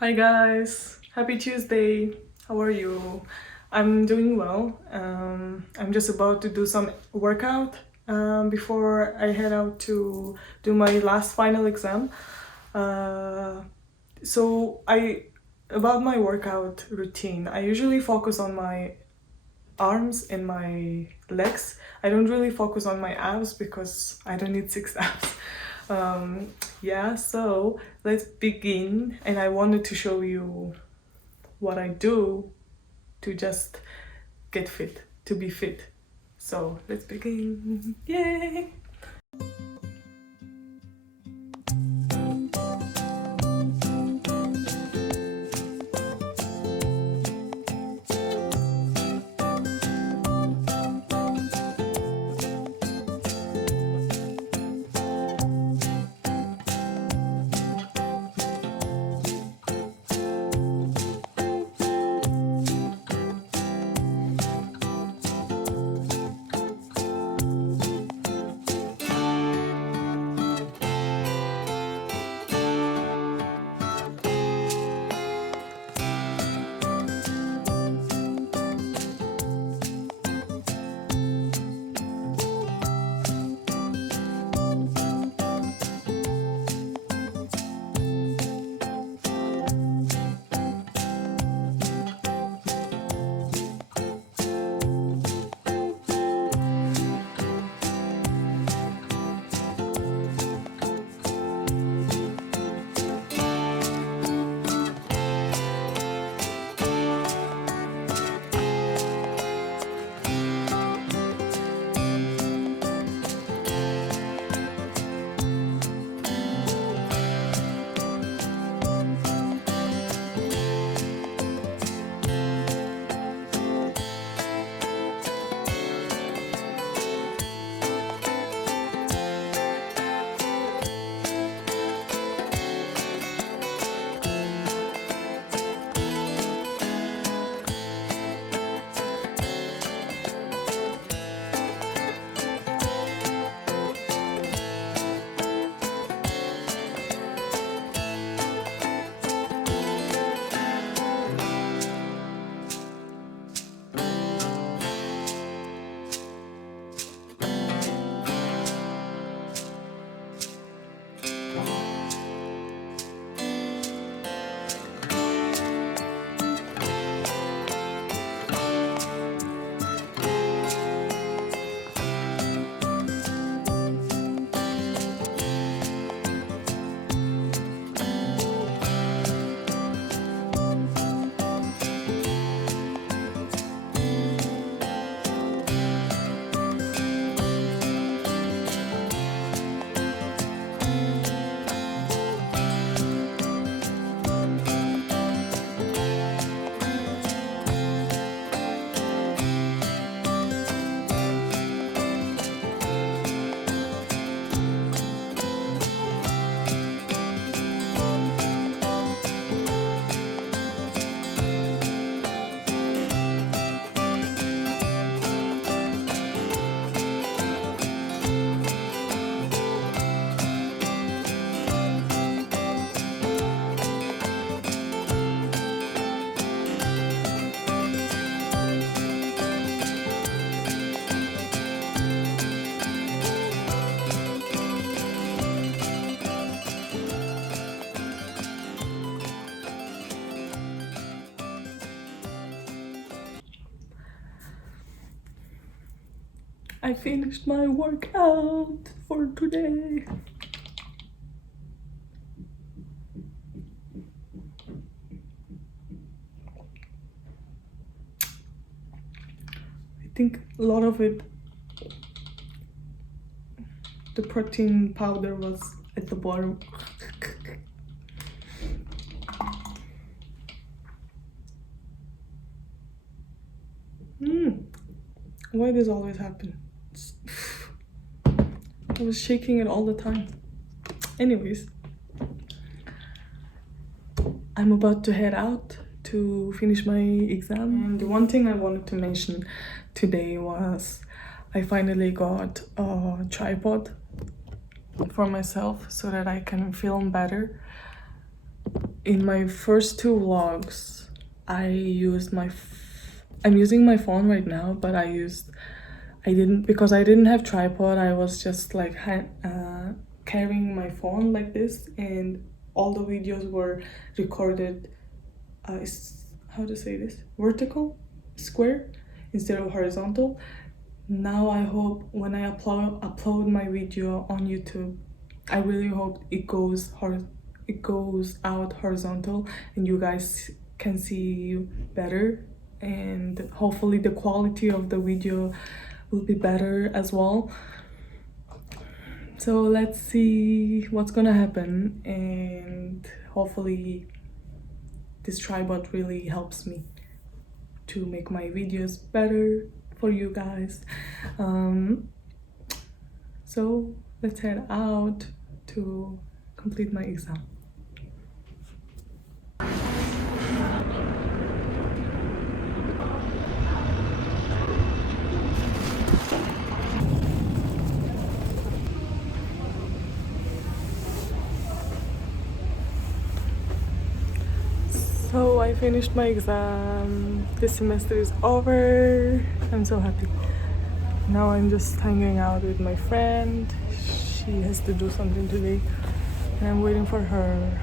Hi guys, happy Tuesday. How are you? I'm doing well. I'm just about to do some workout before I head out to do my last final exam. Uh, so I about my workout routine. I usually focus on my arms and my legs. I don't really focus on my abs because I don't need six abs. Yeah, so let's begin. And I wanted to show you what I do to just get fit, to be fit. So let's begin. Yay! I finished my workout for today. I think a lot of it, the protein powder was at the bottom. Why does always happen? I was shaking it all the time. Anyways, I'm about to head out to finish my exam. And the one thing I wanted to mention today was I finally got a tripod for myself so that I can film better. in my first two vlogs, I used I'm using my phone right now, but I didn't, because I didn't have tripod. I was just like carrying my phone like this, and all the videos were recorded how to say this, vertical, square, instead of horizontal. Now I hope when I upload my video on YouTube, I really hope it goes out horizontal and you guys can see better, and hopefully the quality of the video will be better as well. So let's see what's gonna happen, and hopefully this tripod really helps me to make my videos better for you guys. So let's head out to complete my exam. So I finished my exam. This semester is over. I'm so happy. Now I'm just hanging out with my friend. She has to do something today, and I'm waiting for her.